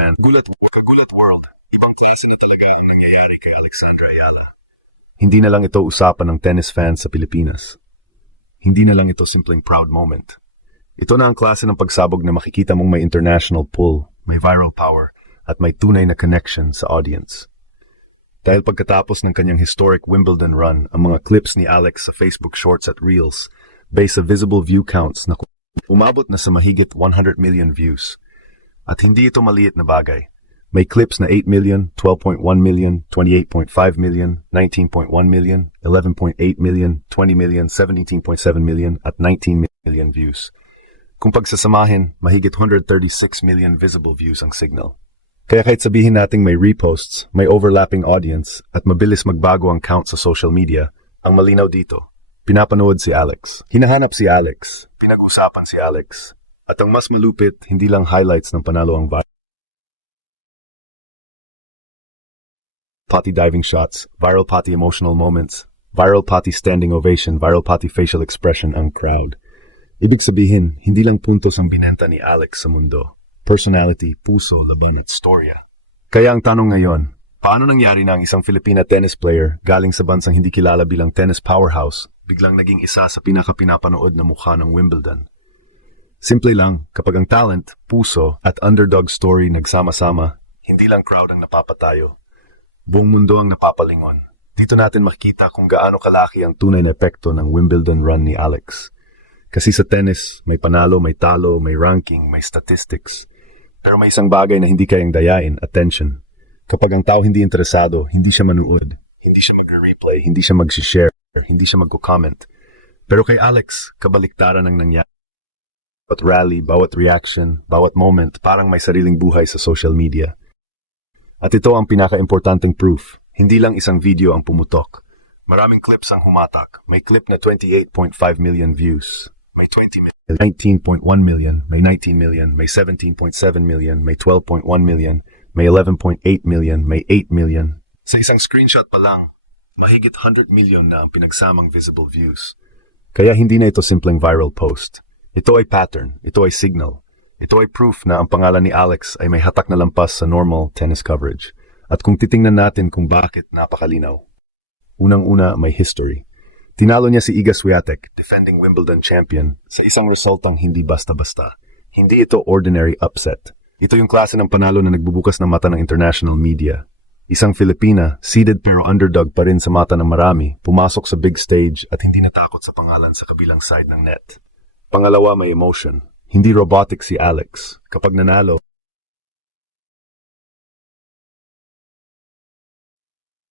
Kagulat world. Ibang klase na talaga ang nangyayari kay Alexandra Ayala. Hindi na lang ito usapan ng tennis fans sa Pilipinas. Hindi na lang ito simpleng proud moment. Ito na ang klase ng pagsabog na makikita mong may international pull, may viral power, at may tunay na connection sa audience. Dahil pagkatapos ng kanyang historic Wimbledon run, ang mga clips ni Alex sa Facebook Shorts at Reels, based sa visible view counts na umabot na sa mahigit 100 million views. At hindi ito maliit na bagay. May clips na 8 million, 12.1 million, 28.5 million, 19.1 million, 11.8 million, 20 million, 17.7 million, at 19 million views. Kung pagsasamahin, mahigit 136 million visible views ang signal. Kaya kahit sabihin nating may reposts, may overlapping audience, at mabilis magbago ang count sa social media, ang malinaw dito, pinapanood si Alex. Hinahanap si Alex. Pinag-usapan si Alex. At ang mas malupit, hindi lang highlights ng panalo ang pati diving shots, viral pati emotional moments, viral pati standing ovation, viral pati facial expression ang crowd. Ibig sabihin, hindi lang puntos ang binenta ni Alex sa mundo. Personality, puso, laban at storya. Kaya ang tanong ngayon, paano nangyari na ang isang Filipina tennis player galing sa bansang hindi kilala bilang tennis powerhouse, biglang naging isa sa pinaka-pinapanood na mukha ng Wimbledon? Simple lang, kapag ang talent, puso at underdog story nagsama-sama, hindi lang crowd ang napapatayo. Buong mundo ang napapalingon. Dito natin makikita kung gaano kalaki ang tunay na epekto ng Wimbledon run ni Alex. Kasi sa tennis, may panalo, may talo, may ranking, may statistics. Pero may isang bagay na hindi kayang dayain, attention. Kapag ang tao hindi interesado, hindi siya manuod, hindi siya magre-replay, hindi siya mag-share, hindi siya mag-comment. Pero kay Alex, kabaliktaran ang nangyari. Bawat rally, bawat reaction, bawat moment, parang may sariling buhay sa social media. At ito ang pinaka-importanting proof. Hindi lang isang video ang pumutok. Maraming clips ang humatak. May clip na 28.5 million views. May 20 million, 19.1 million, may 19 million, may 17.7 million, may 12.1 million, may 11.8 million, may 8 million. Sa isang screenshot pa lang, mahigit 100 million na ang pinagsamang visible views. Kaya hindi na ito simpleng viral post. Ito ay pattern, ito ay signal. Ito ay proof na ang pangalan ni Alex ay may hatak na lampas sa normal tennis coverage. At kung titingnan natin kung bakit napakalinaw. Unang-una, may history. Tinalo niya si Iga Swiatek, defending Wimbledon champion, sa isang resultang hindi basta-basta. Hindi ito ordinary upset. Ito yung klase ng panalo na nagbubukas ng mata ng international media. Isang Filipina, seeded pero underdog pa rin sa mata ng marami, pumasok sa big stage at hindi natakot sa pangalan sa kabilang side ng net. Pangalawa, may emotion. Hindi robotic si Alex. Kapag nanalo,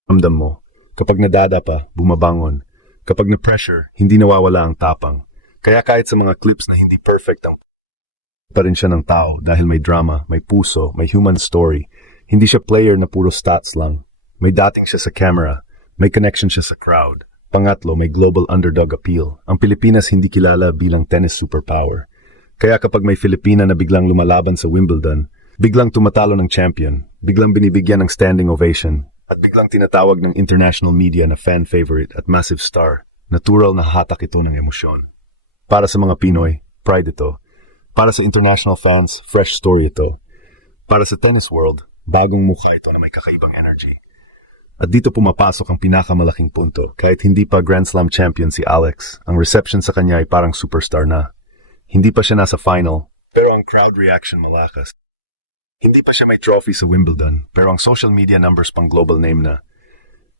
ramdam mo. Kapag nadada pa, bumabangon. Kapag na-pressure, hindi nawawala ang tapang. Kaya kahit sa mga clips na hindi perfect, pa rin siya ng tao dahil may drama, may puso, may human story. Hindi siya player na puro stats lang. May dating siya sa camera. May connection siya sa crowd. Pangatlo, may global underdog appeal. Ang Pilipinas hindi kilala bilang tennis superpower. Kaya kapag may Filipina na biglang lumalaban sa Wimbledon, biglang tumatalo ng champion, biglang binibigyan ng standing ovation, at biglang tinatawag ng international media na fan favorite at massive star, natural na hatak ito ng emosyon. Para sa mga Pinoy, pride ito. Para sa international fans, fresh story ito. Para sa tennis world, bagong mukha ito na may kakaibang energy. At dito pumapasok ang pinakamalaking punto. Kahit hindi pa Grand Slam champion si Alex, ang reception sa kanya ay parang superstar na. Hindi pa siya nasa final, pero ang crowd reaction malakas. Hindi pa siya may trophy sa Wimbledon, pero ang social media numbers pang global name na.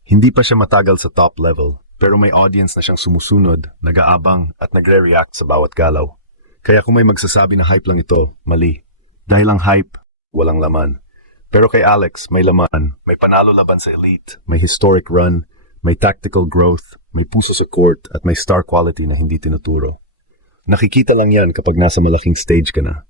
Hindi pa siya matagal sa top level, pero may audience na siyang sumusunod, nag-aabang at nagre-react sa bawat galaw. Kaya kung may magsasabi na hype lang ito, mali. Dahil ang hype, walang laman. Pero kay Alex, may laman, may panalo laban sa elite, may historic run, may tactical growth, may puso sa court at may star quality na hindi tinuturo. Nakikita lang yan kapag nasa malaking stage ka na.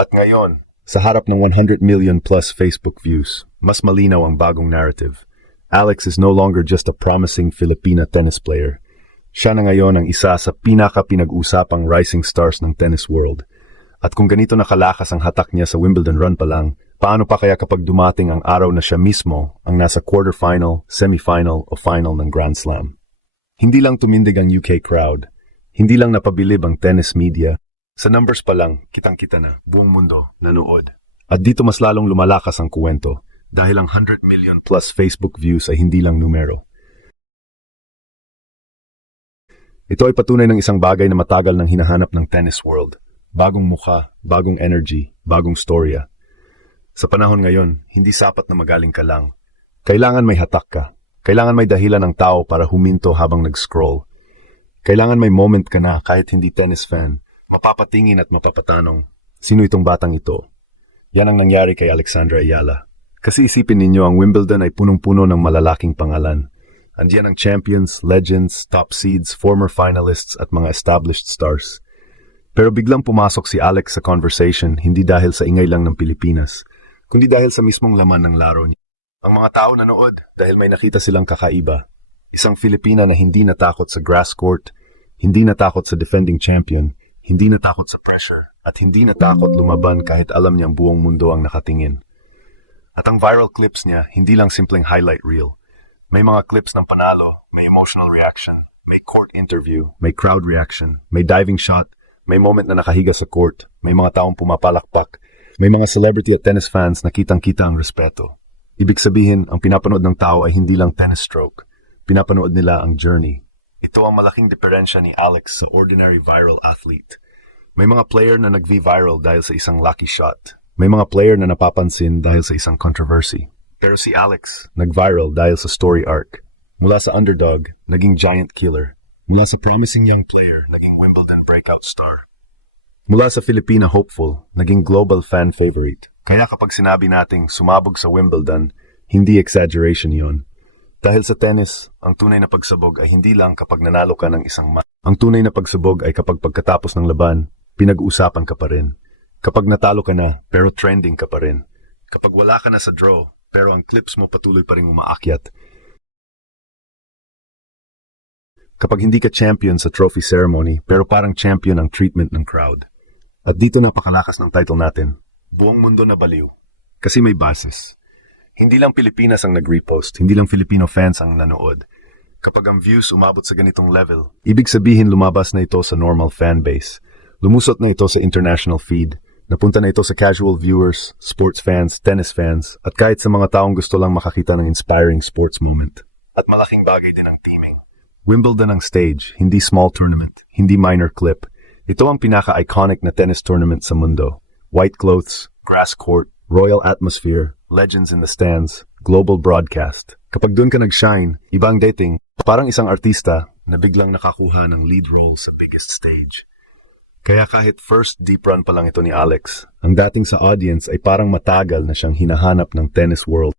At ngayon, sa harap ng 100 million plus Facebook views, mas malinaw ang bagong narrative. Alex is no longer just a promising Filipina tennis player. Siya na ngayon ang isa sa pinaka-pinag-usapang rising stars ng tennis world. At kung ganito nakalakas ang hatak niya sa Wimbledon run pa lang, paano pa kaya kapag dumating ang araw na siya mismo ang nasa quarterfinal, semifinal o final ng Grand Slam? Hindi lang tumindig ang UK crowd. Hindi lang napabilib ang tennis media. Sa numbers pa lang, kitang-kita na, buong mundo, nanood. At dito mas lalong lumalakas ang kuwento dahil ang 100 million plus Facebook views ay hindi lang numero. Ito ay patunay ng isang bagay na matagal nang hinahanap ng tennis world. Bagong mukha, bagong energy, bagong storya. Sa panahon ngayon, hindi sapat na magaling ka lang. Kailangan may hatak ka. Kailangan may dahilan ng tao para huminto habang nag-scroll. Kailangan may moment ka na kahit hindi tennis fan. Mapapatingin at mapapatanong, sino itong batang ito? Yan ang nangyari kay Alexandra Ayala. Kasi isipin ninyo, ang Wimbledon ay punong-puno ng malalaking pangalan. Andiyan ang champions, legends, top seeds, former finalists at mga established stars. Pero biglang pumasok si Alex sa conversation hindi dahil sa ingay lang ng Pilipinas, kundi dahil sa mismong laman ng laro niya. Ang mga tao nanood dahil may nakita silang kakaiba. Isang Filipina na hindi natakot sa grass court, hindi natakot sa defending champion, hindi natakot sa pressure, at hindi natakot lumaban kahit alam niyang buong mundo ang nakatingin. At ang viral clips niya, hindi lang simpleng highlight reel. May mga clips ng panalo, may emotional reaction, may court interview, may crowd reaction, may diving shot, may moment na nakahiga sa court, may mga taong pumapalakpak, may mga celebrity at tennis fans na kitang-kita ang respeto. Ibig sabihin, ang pinapanood ng tao ay hindi lang tennis stroke, pinapanood nila ang journey. Ito ang malaking diferensya ni Alex sa ordinary viral athlete. May mga player na nag-viral dahil sa isang lucky shot. May mga player na napapansin dahil sa isang controversy. Pero si Alex, nag-viral dahil sa story arc. Mula sa underdog, naging giant killer. Mula sa promising young player, naging Wimbledon breakout star. Mula sa Filipina hopeful, naging global fan favorite. Kaya kapag sinabi nating sumabog sa Wimbledon, hindi exaggeration yon. Dahil sa tennis, ang tunay na pagsabog ay hindi lang kapag nanalo ka ng isang match. Ang tunay na pagsabog ay kapag pagkatapos ng laban, pinag-uusapan ka pa rin. Kapag natalo ka na, pero trending ka pa rin. Kapag wala ka na sa draw, pero ang clips mo patuloy pa rin umaakyat. Kapag hindi ka champion sa trophy ceremony, pero parang champion ang treatment ng crowd. At dito napakalakas ng title natin. Buong mundo na baliw. Kasi may bases. Hindi lang Pilipinas ang nag-repost, hindi lang Filipino fans ang nanood. Kapag ang views umabot sa ganitong level, ibig sabihin lumabas na ito sa normal fan base. Lumusot na ito sa international feed. Napunta na ito sa casual viewers, sports fans, tennis fans, at kahit sa mga taong gusto lang makakita ng inspiring sports moment. At malaking bagay din ang teaming. Wimbledon ang stage, hindi small tournament, hindi minor clip. Ito ang pinaka-iconic na tennis tournament sa mundo. White clothes, grass court, royal atmosphere, legends in the stands, global broadcast. Kapag doon ka nag-shine, ibang dating, parang isang artista na biglang nakakuha ng lead role sa biggest stage. Kaya kahit first deep run pa lang ito ni Alex, ang dating sa audience ay parang matagal na siyang hinahanap ng tennis world.